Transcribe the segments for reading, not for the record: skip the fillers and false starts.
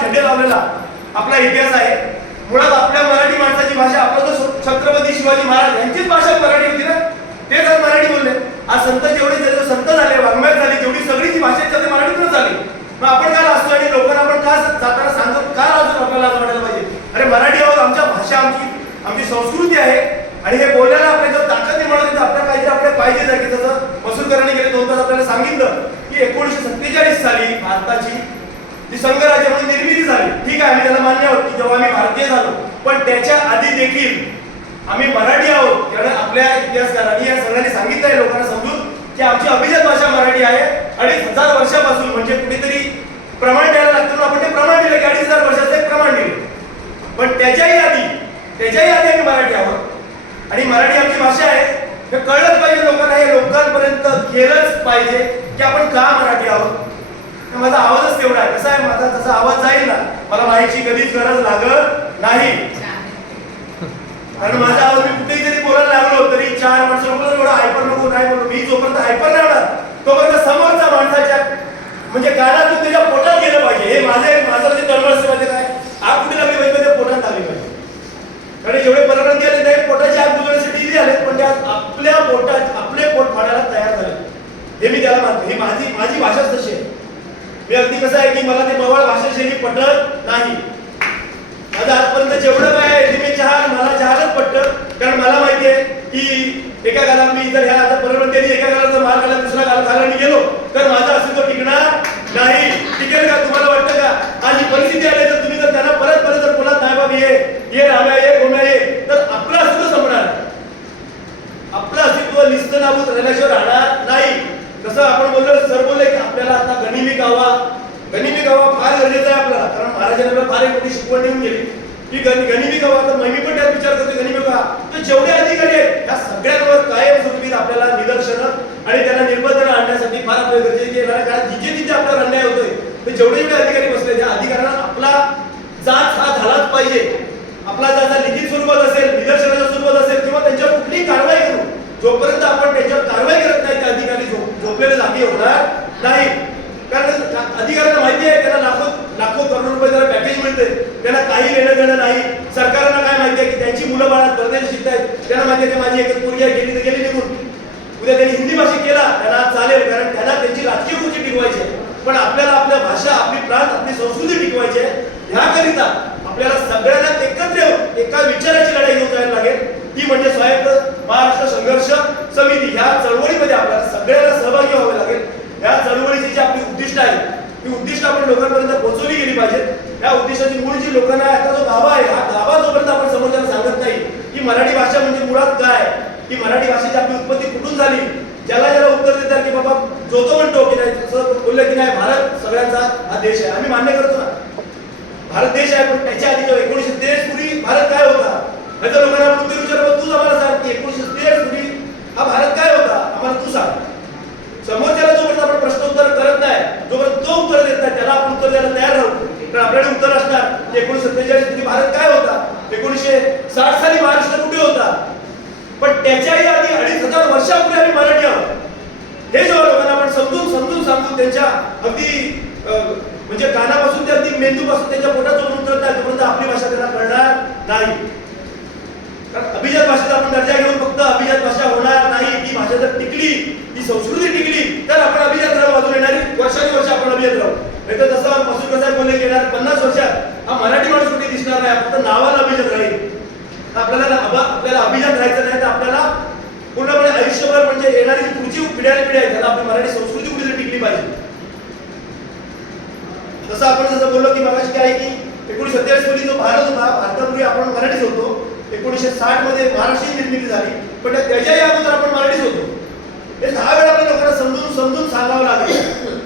झेंडे लावलेला आपला इतिहास आहे. मुळात आपल्या मराठी माणसाची भाषा, आपला जो छत्रपती शिवाजी महाराज यांचीच भाषा मराठी होती ना, ते जर मराठी बोलले. आज संत जेवढे संत झाले, वाङ्मय झाली, जेवढी सगळीची भाषा ते मराठीतूनच झाली. मग आपण काय असतो आणि लोकांना आपण का जाताना सांगतो, का अजून आपल्याला असं वाटायला पाहिजे अरे मराठी आहोत, आमच्या भाषा आमची संस्कृती आहे आणि हे बोलायला आपल्या जर ताकद निर्माण होते, आपल्याला काहीतरी आपल्याला पाहिजे आहे. की जसं मसूरकरांनी गेले 2 तास आपल्याला सांगितलं की 1947 साली भारताची जी संघराज्य म्हणून निर्मिती झाली. ठीक आहे, आम्ही त्याला मान्य आहोत की जेव्हा आम्ही भारतीय झालो, पण त्याच्या आधी देखील आम्ही मराठी आहोत. कारण आपल्या इतिहासकारांनी या सगळ्यांनी सांगितलं आहे लोकांना समजून की आमची अभिजात भाषा मराठी आहे. 2500 वर्षापासून, म्हणजे कुठेतरी प्रमाण द्यायला लागतं, आपण ते प्रमाण दिलं की 2500 वर्षाचं एक प्रमाण दिलं. पण त्याच्याही आधी आम्ही मराठी आहोत आणि मराठी आमची भाषा आहे हे कळलंच पाहिजे लोकांना. हे लोकांपर्यंत गेलंच पाहिजे की आपण का मराठी आहोत. माझा आवाजच तेवढा आहे. कसा आहे, माझा जसा आवाज जाईल ना, मला माहिती कधीच गरज लागत नाही. कारण माझा आवाज मी कुठेही जरी बोलायला लागलो तरी 4 माणसं लोक एवढा हायपर नको नाही बोलतो. मी जोपर्यंत हायपर नाही होणार तोपर्यंत समोरच्या माणसाच्या म्हणजे कानातून त्याच्या पोटात गेलं पाहिजे. हे माझं जे तळमळ असते काय, आग कुठे लागली पाहिजे ते पोटात लागली पाहिजे. कारण जेवढे परप्रांती आले नाही पोटाची आग बुजवण्यासाठी इझी आले, पण त्या आपल्या पोटात आपले पोट फाडायला तयार झाले. हे मी त्याला मानतो. ही माझी भाषाच तशी आहे. मी अगदी कसं आहे की मला ते मवाळ भाषा शैली पटत नाही. माझं आजपर्यंत जेवढं काय आहे ते मी मला चहाच पटतं. कारण मला माहिती आहे की एका गाला मी जर ह्या आता परप्रांतीयांनी एका गाला मार खाला, दुसऱ्या गाला खायला मी गेलो तर माझा अस्तित्व टिकणार नाही. टिकेल का? तुम्हाला वाटतं का? माझी परिस्थिती आली तर तुम्ही जर त्यांना परत जर बोलत नाही बाबा ये राम्या ये गोम्या ये, तर आपलं अस्तित्व संपणार. आपलं अस्तित्व निस्तनाभूत राहिल्याशिवाय राहणार नाही. कसं आपण बोललो, सर बोलले की आपल्याला आता गनिमी गावा फार गरजेचं आहे आपल्याला. कारण महाराजांनी आपल्याला फार एक मोठी शिकवण देऊन गेली की गनिमी गावा. तर मी पण त्यात विचार करतो गनिमी गावा तर जेवढे अधिकारी आहेत त्या सगळ्यांवर कायमस्वरूपी आपल्याला निदर्शनं आणि त्यांना निर्बंधनं आणण्यासाठी फार आपल्या गरजेचे आहे. कारण जिथे आपल्याला अन्याय होतोय ते जेवढे अधिकारी बसले त्या अधिकाऱ्यांना आपला जाच हा झालाच पाहिजे. आपला जाचा लिखित स्वरूपात असेल, निदर्शनाच्या स्वरूपात असेल किंवा त्यांच्यावर कुठलीही कारवाई करू, जोपर्यंत आपण त्याच्यावर कारवाई करत नाही त्या अधिकारी झोपलेले जागी होणार नाही. कारण अधिकाऱ्यांना माहिती आहे त्यांना लाखो करोड रुपये जरा पॅकेज मिळते, त्यांना काही लेणं देणं नाही. सरकारला काय माहिती आहे की त्यांची मुलं बाळा परदेश शिकतायत, त्यांना माहिती आहे की माझी एकच पोरगी आहे गेली तर गेली निघून. उद्या त्यांनी हिंदी भाषिक केला त्यांना चालेल, कारण त्यांना त्यांची राजकीय रुची टिकवायची आहे. पण आपल्याला आपल्या भाषा, आपली प्रांत, आपली संस्कृती टिकवायची आहे. ह्याकरिता आपल्याला सगळ्यांना एकत्र येऊन एका विचाराची लढाई घेऊन जायला लागेल. ती म्हणजे स्वायत्त महाराष्ट्र संघर्ष समिती. ह्या चळवळीमध्ये आपल्याला सगळ्यांना सहभागी व्हावे लागेल. या चळवळीची जी आपली उद्दिष्ट आहे ती उद्दिष्ट आपण लोकांपर्यंत पोहोचवली गेली पाहिजेत. या उद्दिष्टाची मूळ जी लोकांना आता जो गाभा आहे, हा गाभा जोपर्यंत आपण समोरच्याला सांगत नाही की मराठी भाषा म्हणजे मुळात काय, की मराठी भाषेची आपली उत्पत्ती कुठून झाली, ज्याला उत्तर देतात की बाबा जो तो म्हणतो की नाही, तसं बोललं की नाही भारत सगळ्यांचा हा देश आहे. आम्ही मान्य करतो ना, भारत देश आहे. पण त्याच्या आधी 1923 पूर्वी भारत काय होता, याचा लोकांना उत्तर विचारलं. तूच आम्हाला सांग की 1923 पूर्वी हा भारत काय होता, आम्हाला तू सांग. समोरच्याला जोपर्यंत आपण प्रश्न उत्तर करत नाही, जोपर्यंत तो उत्तर देत नाही, त्याला आपण उत्तर द्यायला तयार राहू. तर आपल्याकडे उत्तर असणार 1947 पूर्वी भारत काय होता, 1960 साली महाराष्ट्र कुठे होता. पण त्याच्याही आधी 2500 वर्षापूर्वी आम्ही मराठी आहोत. हे जेव्हा लोकांना आपण समजून सांगून त्यांच्या अगदी म्हणजे कानापासून ते अगदी मेंदूपासून त्यांच्या पोटात जोडून उतरत नाही तोपर्यंत आपली भाषा त्यांना कळणार नाही. कारण अभिजात भाषेचा आपण दर्जा घेऊन फक्त अभिजात भाषा होणार नाही. ती भाषा जर टिकली, ती संस्कृती टिकली, तर आपण अभिजात राहू. अजून येणारी वर्ष आपण अभिजात राहू. नाही तर जसं मसूर कसा बोलले येणार 50 वर्षात हा मराठी माणूस कुठे दिसणार नाही, फक्त नावाला अभिजात राहील. आपल्याला अभिजात राहायचं नाही तर आपल्याला पूर्णपणे आयुष्यभर म्हणजे येणारी पुढची पिढ्या आहे त्याला आपली मराठी संस्कृती कुठेतरी टिकली पाहिजे. जसं आपण बोललो की मगाशी काय की 1947 पूर्वी जो भारत होता, भारतापूर्वी आपण मराठीच होतो. 1960 मध्ये महाराष्ट्राची निर्मिती झाली, पण त्याच्याही अगोदर आपण मराठीच होतो. हे 10 वेळा आपल्या लोकांना समजून सांगावं लागेल.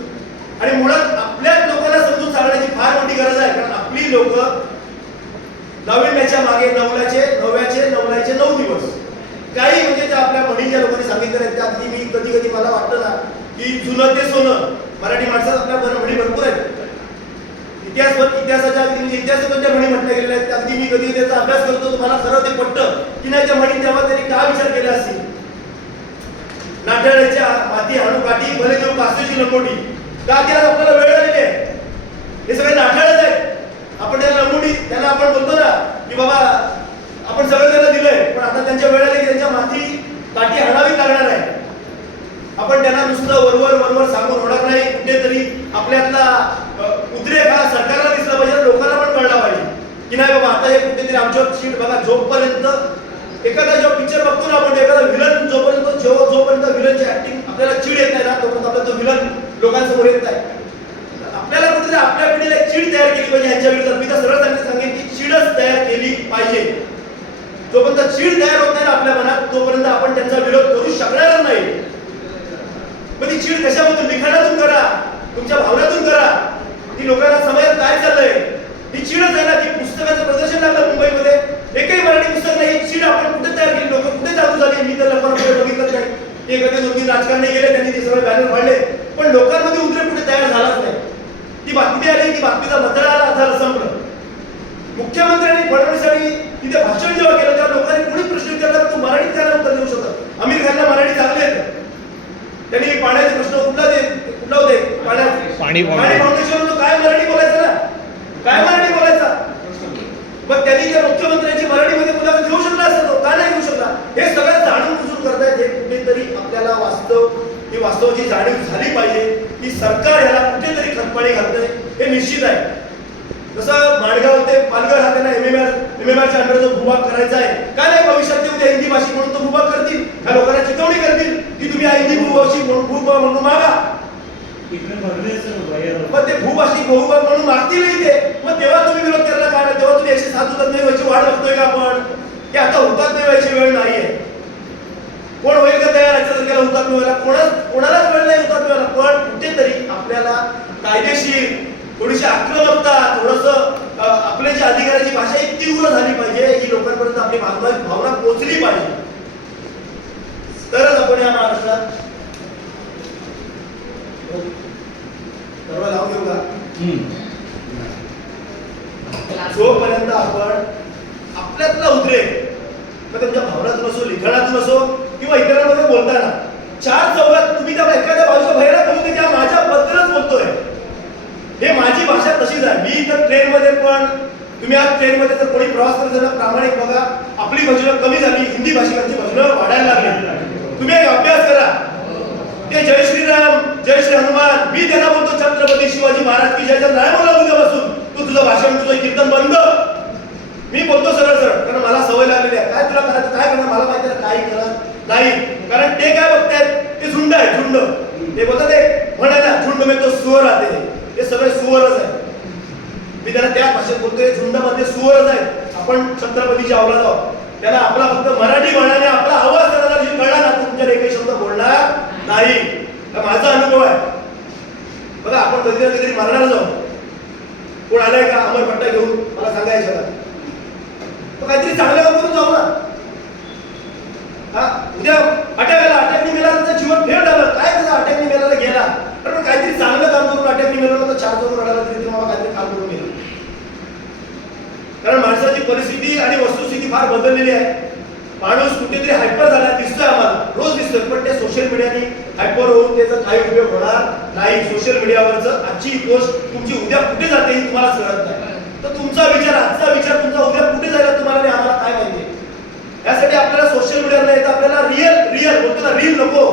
आणि मुळात आपल्याच लोकांना समजून सांगण्याची फार मोठी गरज आहे. कारण आपली लोक नाविन्याच्या मागे नवल्याचे 9 दिवस काही म्हणजे त्या आपल्या म्हणीच्या लोकांनी सांगितलं आहे. त्या अगदी मी कधी मला वाटतं ना की जुनं ते सोनं मराठी माणसात आपल्या म्हणी भरपूर आहेत. इतिहासाच्या अगदी इतिहासाच्या म्हणी म्हटल्या गेलेल्या आहेत. अगदी मी कधी त्याचा अभ्यास करतो मला खरं ते पटतं की नाही त्या म्हणी तेव्हा त्यांनी काय विचार केले असतील. नाट्याच्या माती हाणू काठी भले देऊ कासेची लंगोटी. का की आज आपल्याला वेळ आलेली आहे. हे सगळे नाट्याळच आहेत. आपल्यातला उद्रेक हा सरकारला दिसला पाहिजे, लोकांना पण कळला पाहिजे की नाही बाबा आता हे कुठेतरी आमच्यावर चीड बघा. जोपर्यंत एखादा जो पिक्चर बघतो ना आपण, एखादा विलन जोपर्यंत विलनची ऍक्टिंग आपल्याला चीड येत नाही ना, तोपर्यंत आपला तो विलन लोकांसमोर येत नाही. आपल्याला कुठेतरी आपल्या पिढीला एक चीड तयार केली पाहिजे ह्यांच्या विरोधात. मी तर सरळ सांगेन की चीडच तयार केली पाहिजे. जोपर्यंत चीड तयार होत नाही ना आपल्या मनात, तोपर्यंत आपण त्यांचा विरोध करू शकणारच नाही. पण ती चीड कशामधून? लिखाणातून करा, तुमच्या भावनातून करा. ती लोकांना समजत काय चाललंय ही चीडच आहे ना. ती पुस्तकाचं प्रदर्शन लागलं मुंबईमध्ये, एकही मराठी पुस्तक नाही. ही चीड आपण कुठे तयार केली? लोक कुठे जागू झाली? मी तर लोकांमध्ये बघितलंच नाही. ते एखादे 2-3 राजकारणी गेले, त्यांनी ते सगळे बॅनर फाडले, पण लोकांमध्ये उद्रेक कुठे तयार झालाच नाही. ती बातमी आली, ती बातमीचा मतळा आला, झालं संपलं. मुख्यमंत्र्यांनी फडणवीसांनी तिथे भाषण जेव्हा केलं तेव्हा लोकांनी कोणी प्रश्न विचारला, तू मराठीत काय उत्तर देऊ शकत? आमिर खानला मराठी चांगले येतं. त्यांनी पाण्याचे प्रश्न कुठला होते? पाणी फाउंडेशन होतं. काय मराठी बोलायचं ना, काय मराठी बोलायचा? पण त्यांनी त्या मुख्यमंत्र्यांची मराठीमध्ये मुलाखत घेऊ शकला असता, तो का नाही घेऊ शकला? हे सगळं जाणून बुजून करतायत. हे कुठेतरी आपल्याला ही वास्तवाची जाणीव झाली पाहिजे की सरकार याला कुठेतरी खतपाणी घालतंय, हे निश्चित आहे. जसं माणगाव ते पालघर हा त्यांना एमएमआरच्या अंडर जो भूभाग करायचा आहे, काय नाही भविष्यात ते उद्या हिंदी भाषिक म्हणून तो भूभाग करतील, ह्या लोकांना चिकवणी करतील की तुम्ही हिंदी भूभाषिक म्हणून मागा. मग ते भूभाषिक बहुभाग म्हणून मागतीलही ते. मग तेव्हा तुम्ही विरोध करायला काय नाही? तेव्हा तुम्ही 107 हुतात्मे व्हायची वाढ बघतोय का आपण? की आता हुतात्मे व्हायची वेळ नाहीये. कोण होईल का तयार याच्या तारखेला हुतात्मे व्हायला? कोणालाच वेळ नाही हुतात्मे व्हायला. पण कुठेतरी आपल्याला कायदेशीर थोडीशी आक्रमकता, थोडंसं आपल्या जी अधिकाराची भाषा ही तीव्र झाली पाहिजे. ही लोकांपर्यंत आपली भावना पोहोचली पाहिजे, तरच आपण या महाराष्ट्रात सर्व लावून घेऊ का? जोपर्यंत आपण आपल्यातला उद्रेक, मग तुमच्या भावनातून असो, लिखाणातून असो किंवा इतरांमध्ये बोलताना, 4 चौघात तुम्ही त्या एखाद्या बाजूच्या बाहेर कळू दे की माझ्याबद्दलच बोलतोय, हे माझी भाषा तशीच आहे. मी तर ट्रेनमध्ये पण, तुम्ही आज ट्रेनमध्ये जर कोणी प्रवास करत असाल, प्रामाणिक बघा, आपली भजनं कमी झाली, हिंदी भाषिकांची भजनं वाढायला लागली. तुम्ही एक अभ्यास करा, ते जय श्रीराम, जय श्री हनुमान, मी त्यांना बोलतो छत्रपती शिवाजी महाराज की जय. नाही बोला उद्यापासून तू तुझं भाषण, तुझं कीर्तन बंद. मी बोलतो सरळ सरळ, कारण मला सवय लागलेली आहे. काय तुला करायचं, काय करणार मला माहिती आहे, काही करत नाही. कारण ते काय बघतायत, ते झुंड आहे, झुंड. ते बोलतात ते म्हणायला झुंड में तो सुअर आते, हे सगळे सुअरच आहे. मी त्याला त्या भाषेत बोलतोय, झुंडमध्ये सुअरच आहे. आपण छत्रपतीची अवलाद आहोत. त्याला आपला फक्त मराठी म्हणाने आपला आवाज करायला कळला ना, तुमच्या एकही शब्द बोलणार नाही. माझा अनुभव आहे बघा. आपण कधी ना कधी मरणार जाऊ. कोण आलाय का अमर पट्टा घेऊन मला सांगायचं का? काहीतरी चांगलं काम करून जाऊ ना. उद्या अटॅकनी मेला, त्याचं जीवन फेल झालं, काय त्याचा अटॅकनी मेलाला गेला, पण काहीतरी चांगलं काम करून अटॅकनी मेला तर 4 जण रडायला तरी मला काहीतरी काम करून गेलं. कारण माणसाची परिस्थिती आणि वस्तुस्थिती फार बदललेली आहे. माणूस कुठेतरी हायपर झाला दिसतोय, आम्हाला रोज दिसतोय, पण ते सोशल मीडियाने हायपर होऊन त्याचा काही उपयोग होणार नाही. सोशल मीडियावरचं आजची पोस्ट तुमची उद्या कुठे जाते ही तुम्हालाच कळत नाही. तर तुमचा विचार, आजचा विचार तुमचा उद्या कुठे जायला तुम्हाला नाही आम्हाला काय माहिती. यासाठी आपल्याला सोशल मीडियावर नाही तर आपल्याला रिअल बोलतो ना, रील नको,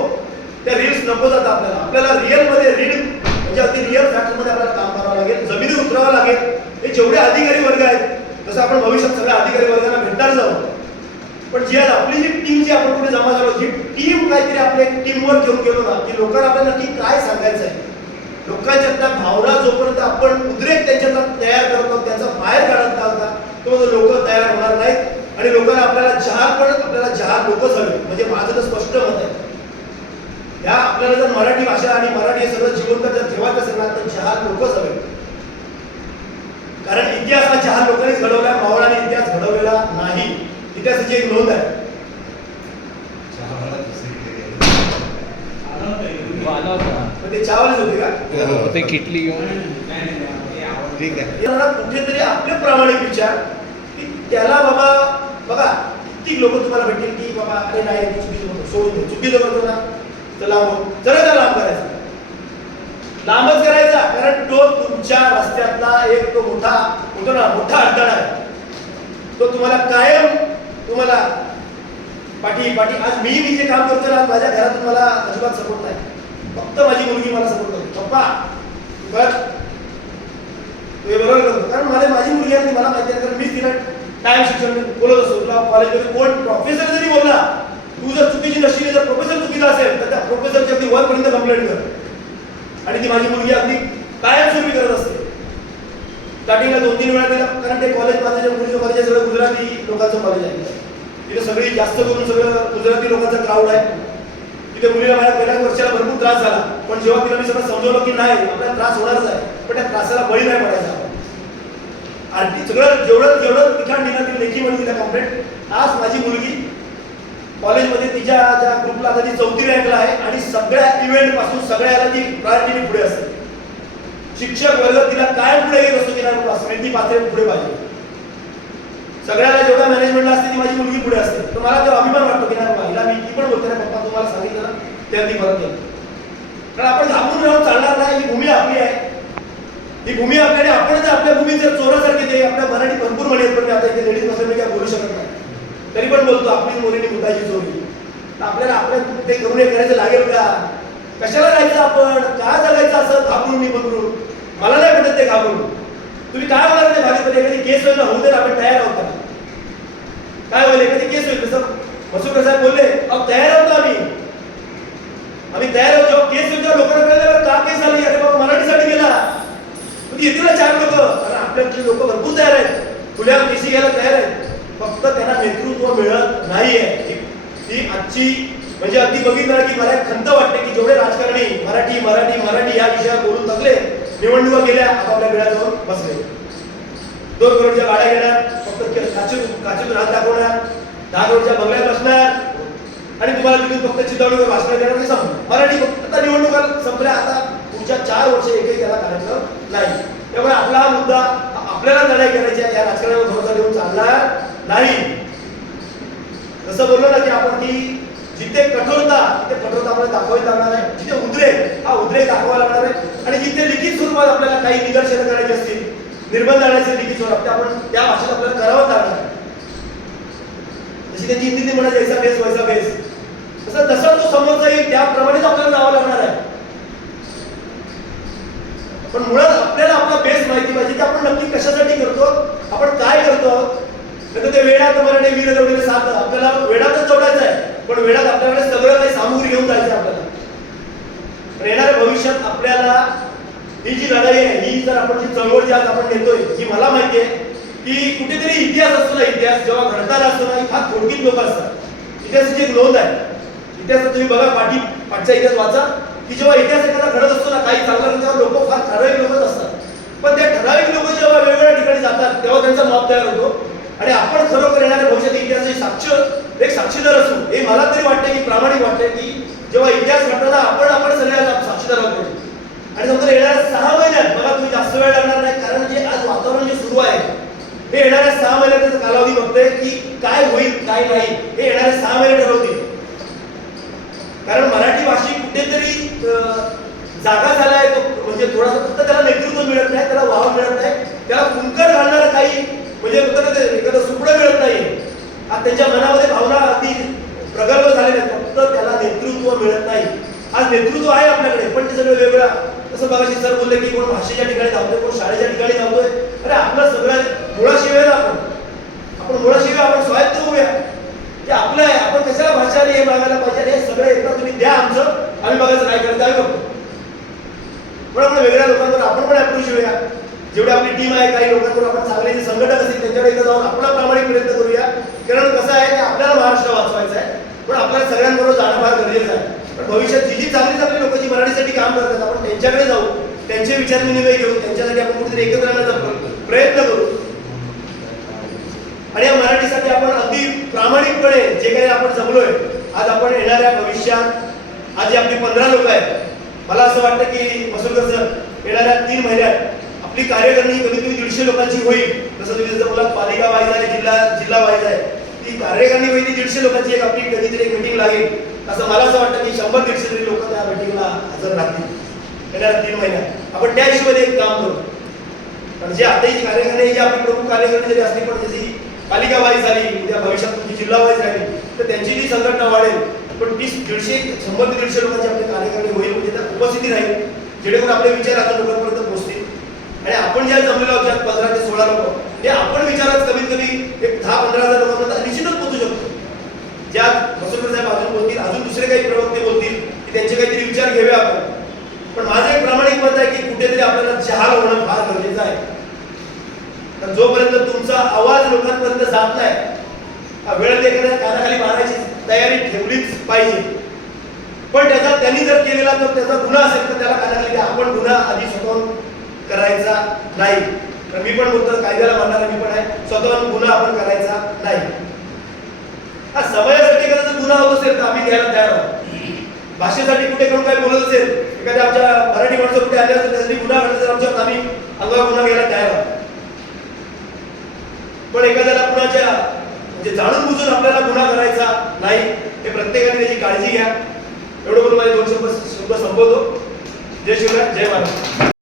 त्या रील्स नको जातात आपल्याला. आपल्याला रिअल मध्ये म्हणजे अगदी रिअल फॅक्ट मध्ये आपल्याला काम करावं लागेल, जमिनी उतरावं लागेल. हे जेवढे अधिकारी वर्ग आहेत, जसं आपण भविष्यात सगळ्या अधिकारी वर्गांना भेटणार जाऊ, पण जी आज आपली जी टीम जी आपण कुठे जमा झालो, जी टीम काहीतरी आपल्या टीमवर्क घेऊन गेलो ना, की लोकांना आपल्याला नक्की काय सांगायचं आहे, लोकांच्या भावना जोपर्यंत आपण उद्रेक त्यांच्यात तयार करतो, त्यांचा बाहेर काढत नव्हता, तो लोक तयार होणार नाहीत. आणि लोकांना आपल्याला जहाल लोकच हवे. म्हणजे माझं तर स्पष्ट मत आहे, या आपल्याला जर मराठी भाषा आणि मराठी हे सगळं जिवंत जर ठेवायचं असेल ना, तर जहाल लोकच हवे. कारण इतिहास हा जहाल लोकांनीच घडवला, मावळाने इतिहास घडवलेला नाही. इतिहासाची एक नोंद आहे. ते चहावालेच होते का? ते किटली घेऊन ठीक आहे. कुठेतरी आपले प्रामाणिक विचार की त्याला बाबा बघा, किती लोक तुम्हाला भेटतील की बाबा अरे नाही चुकीचं करतो ना, तर लांब जरा त्याला लांब करायचा, लांबच करायचा. कारण तो तुमच्या रस्त्यातला एक तो मोठा अडथळा आहे. तो तुम्हाला कायम पाठी आज मी जे काम करतो ना, माझ्या घरातून मला अजिबात सपोर्ट नाही. फक्त माझी मुलगी मला सपोर्ट करते. पप्पा बर हे बरोबर करतो, कारण माझी मुलगी आहे, मला माहिती आहे, कारण मी तिला कायम शिक्षण बोलत असतो. तुला कॉलेजमध्ये कोण प्रोफेसर जरी बोलला, तू जर चुकीची नसली, जर प्रोफेसर चुकीचा असेल तर त्या प्रोफेसरची अगदी वरपर्यंत कंप्लेंट कर. आणि ती माझी मुलगी अगदी कायमस्वरूपी करत असते. स्टार्टिंगला 2-3 वेळा दिला, कारण ते कॉलेज माझ्या मुलीचं कॉलेज आहे, सगळं गुजराती लोकांचं कॉलेज आहे. तिथे सगळी जास्त करून सगळं गुजराती लोकांचा क्राऊड आहे. तिथे मुलीला माझ्या पहिल्या वर्षाला भरपूर त्रास झाला, पण जेव्हा तिला मी सगळं समजवलं की नाही आपल्याला त्रास होणारच आहे, पण त्या त्रासाला बळी नाही पडायचा. आणि सगळं जेवढं ठिकाण दिलं ती लेखी म्हणून तिला कंप्लेंट. आज माझी मुलगी कॉलेजमध्ये तिच्या ज्या ग्रुपला आता ती 4थी रँकला आहे आणि सगळ्या इव्हेंट पासून सगळ्याला ती प्रायोरिटीने पुढे असते. शिक्षक वर्ग तिला काय पुढे घेत असतो की नाही स्मृती पात्रे पुढे पाहिजे. सगळ्याला जेवढा मॅनेजमेंटला असते ती माझी मुलगी पुढे असते. तर मला तेव्हा अभिमान वाटतो की नाही बाबा हिला मी ती पण बोलते ना पप्पा तुम्हाला सांगितलं ना ते अगदी परत येईल. कारण आपण घाबरून राहून चालणार नाही. ही भूमी आपली आहे, ही भूमी आपल्याने आपण जर आपल्या भूमीत जर चोरासारखे ते आपल्या मराठी भरपूर म्हणे पण मी आता इथे लेडीज बसून मी काय बोलू शकत नाही, तरी पण बोलतो आपली मुलीने मुद्दाची चोरी. आपल्याला आपल्या ते करून हे करायचं लागेल का? कशाला राहायचं आपण? का जगायचं असं घाबरून मी बघून? मला नाही पडत ते घाबरून. तुम्ही काय होणार ते भाजीमध्ये एखादी केस होईल होऊ दे, आपण तयार आहोत का? काय होईल एखादी केस होईल तसं मसूर साहेब बोलले तयार आहोत आम्ही तयार आहोत. जेव्हा केस होईल तेव्हा लोकांना कळलं का केस झाली, अरे बाबा मराठीसाठी गेला. येतील ना 4 लोक, कारण आपल्यातले लोक भरपूर तयार आहेत, पुण्याला केसी घ्यायला तयार आहेत. फक्त त्यांना नेतृत्व मिळत नाहीये. ती आजची म्हणजे अगदी बघितलं की मला खंत वाटते की जेवढे राजकारणी मराठी मराठी मराठी या विषयावर बोलून थकले, निवडणुका गेल्या आपापल्या बिळाजवळ बसले. 2 करोडच्या गाड्या घेणार, फक्त काचेतून हात दाखवणार, 10 करोडच्या बंगल्यात बसणार आणि तुम्हाला तिथून फक्त चितवणीवर भाषण देणार नाही. संपलं मराठी. फक्त आता निवडणुका संपल्या, आता पुढच्या 4 वर्ष एकही त्याला कार्यक्रम नाही. त्यामुळे आपला हा मुद्दा आपल्याला लढाई करायची आहे, या राजकारणावर भरोसा देऊन चालणार नाही. जसं बोललो ना की आपण की जिथे कठोरता तिथे कठोरता आपल्याला दाखवावी लागणार आहे, जिथे उद्रेक हा उद्रेक दाखवावा लागणार आहे, आणि जिथे लिखित स्वरूपात आपल्याला काही निदर्शनं करायची असतील, निर्बंध आणायचे लिखित स्वरूपात आपण त्या भाषेत आपल्याला करावं लागणार आहे. जशी त्यांची हिंदीतली म्हणा जैसा बेस वैसा बेस, तसं जसा तो समोरचा येईल त्याप्रमाणेच आपल्याला जावं लागणार आहे. पण मुळात आपल्याला आपला बेस माहिती पाहिजे की आपण नक्की कशासाठी करतो, आपण काय करतो. तर ते वेळात मराठी वीर दौडले साथ आपल्याला वेळातच जोडायचं आहे, पण वेळात आपल्याकडे सगळं काही सामुग्री घेऊन जायचं आपल्याला. पण येणाऱ्या भविष्यात आपल्याला ही जी लढाई आहे, ही जर आपण जी चळवळ जी आज आपण नेतोय, ही मला माहिती आहे की कुठेतरी इतिहास असतो ना, इतिहास जेव्हा घडताना असतो ना, फार थोडकीत लोक असतात. इतिहासाची एक नोंद आहे. इतिहासात तुम्ही बघा पाठचा इतिहास वाचा की जेव्हा इतिहास एखादा घडत असतो ना, काही चांगलं तेव्हा लोक फार ठराविक लोकच असतात. पण त्या ठराविक लोक जेव्हा वेगवेगळ्या ठिकाणी जातात तेव्हा त्यांचा माप तयार होतो. आणि आपण खरोखर येणाऱ्या भविष्यात इतिहासाची एक साक्षीदार असू, हे मला तरी वाटते की प्रामाणिक वाटते की जेव्हा इतिहास घडताना आपण सगळ्या साक्षीदार आहोत. आणि समजा येणाऱ्या 6 महिन्यात मला तुम्ही जास्त वेळ लागणार नाही, कारण जे आज वातावरण जे सुरू आहे हे येणाऱ्या 6 महिन्याचा कालावधी बघतोय की काय होईल काय नाही, हे येणाऱ्या 6 महिने ठरवतील. कारण मराठी भाषिक कुठेतरी जागा झालाय तो, म्हणजे थोडासा फक्त त्याला नेतृत्व मिळत नाही, त्याला वाव मिळत नाही, त्याला फुंकर घालणारं काही म्हणजे एखादं सुपडं मिळत नाही. आज त्यांच्या मनामध्ये भावना अगदी प्रगल्भ झालेल्या आहेत, फक्त त्याला नेतृत्व मिळत नाही. आज नेतृत्व आहे आपल्याकडे, पण ते सगळं वेगळं. तसं बघाशी सर बोलले की कोण भाषेच्या ठिकाणी धावतोय, कोण शाळेच्या ठिकाणी धावतोय. अरे आपलं सगळं मुळाशिवाय ना आपण मुळाशिवाय आपण स्वायत्त होऊया, ते आपलं आहे. आपण कशाला भाषा हे मागायला पाहिजे, हे सगळं एकदा तुम्ही द्या आमचं, आम्ही बघायचं काय करतो आम्ही बघतो. पण आपण वेगळ्या लोकांवर आपण पण अप्रोच येऊया. जेवढी आपली टीम आहे, काही लोकांवर आपण चांगले जे संघटक असतील त्यांच्याकडे एकदा जाऊन आपला प्रामाणिक प्रयत्न करूया. कारण कसं आहे की आपल्याला महाराष्ट्र वाचवायचा आहे, पण आपल्याला सगळ्यांबरोबर जाणं फार गरजेचं आहे. पण भविष्यात जी चांगली लोक जी मराठीसाठी काम करतात आपण त्यांच्याकडे जाऊ, त्यांचे विचार विनिमय घेऊ, त्यांच्यासाठी आपण कुठेतरी एकत्र राहण्याचा प्रयत्न करू. आणि या मराठीसाठी आपण अगदी प्रामाणिकपणे जे काही आपण जमलोय, आज आपण येणाऱ्या भविष्यात आज आपली 15 लोक आहेत. मला असं वाटतं की मसूरकर सर येणाऱ्या 3 महिन्यात आपली कार्यकारिणी कमीत कमी 150 लोकांची होईल. जसं तुम्ही जसं बोला पालिका वाईज आहे, जिल्हा वाईज आहे, ती कार्यकारिणी होईल. 150 लोकांची एक आपली कधीतरी एक मीटिंग लागेल. असं मला असं वाटतं की 100-150 तरी लोक त्या मीटिंगला हजर राहतील येणाऱ्या 3 महिन्यात. आपण त्या हिशोबाने एक काम करू. कारण जे आताची कार्यकारिणी जी आपली प्रमुख कार्यकारिणी जरी असली, पण जशी पालिका वाईज झाली, उद्या भविष्यात तुमची जिल्हा वाईज राहिली, तर त्यांची जी संघटना वाढेल. पण 100-150 लोकांची आपली कार्यकारिणी होईल, म्हणजे त्यात उपस्थिती राहील. जेणेकरून आपले विचार अजून लोकांपर्यंत पोहोचतील. आणि आपण ज्या जमलेलो आहोत, ज्यात 15 ते 16 लोक, हे आपण विचारात कमीत कमी एक 10-15 हजार लोकांपर्यंत निश्चितच पोहोचू शकतो. ज्यात बसवकर साहेब अजून बोलतील, अजून दुसरे काही प्रवक्ते बोलतील की त्यांचे काहीतरी विचार घेऊया आपण. पण माझं एक प्रामाणिक मत आहे की कुठेतरी आपल्याला जहाल होणं फार गरजेचं आहे. तर जोपर्यंत तुमचा आवाज लोकांपर्यंत जात नाही, वेळेत एखाद्या कानाखाली मारायची तयारी ठेवलीच पाहिजे. पण त्याचा त्यांनी जर केलेला तर त्याचा गुन्हा असेल तर त्याला कानाखाली द्या. आपण गुन्हा आधी स्वतःहून करायचा नाही. तर मी पण बोलतो, कायद्याला मानणारा मी पण आहे, स्वतःहून गुन्हा आपण करायचा नाही. हा समयासाठी एखादा जर गुन्हा होत असेल तर आम्ही घ्यायला तयार आहोत. भाषेसाठी कुठे करून काही बोलत असेल, एखाद्या आमच्या मराठी माणसं कुठे आले असेल त्यासाठी गुन्हा घडला तर आमच्यावर आम्ही अंगावर गुन्हा घ्यायला तयार आहोत. पण एखाद्याला कुणाच्या म्हणजे जाणून बुजून आपल्याला गुन्हा करायचा नाही, हे प्रत्येकाने त्याची काळजी घ्या. एवढं बोलून माझे 2 शब्द संपवतो. जय शिवराय, जय महाराज.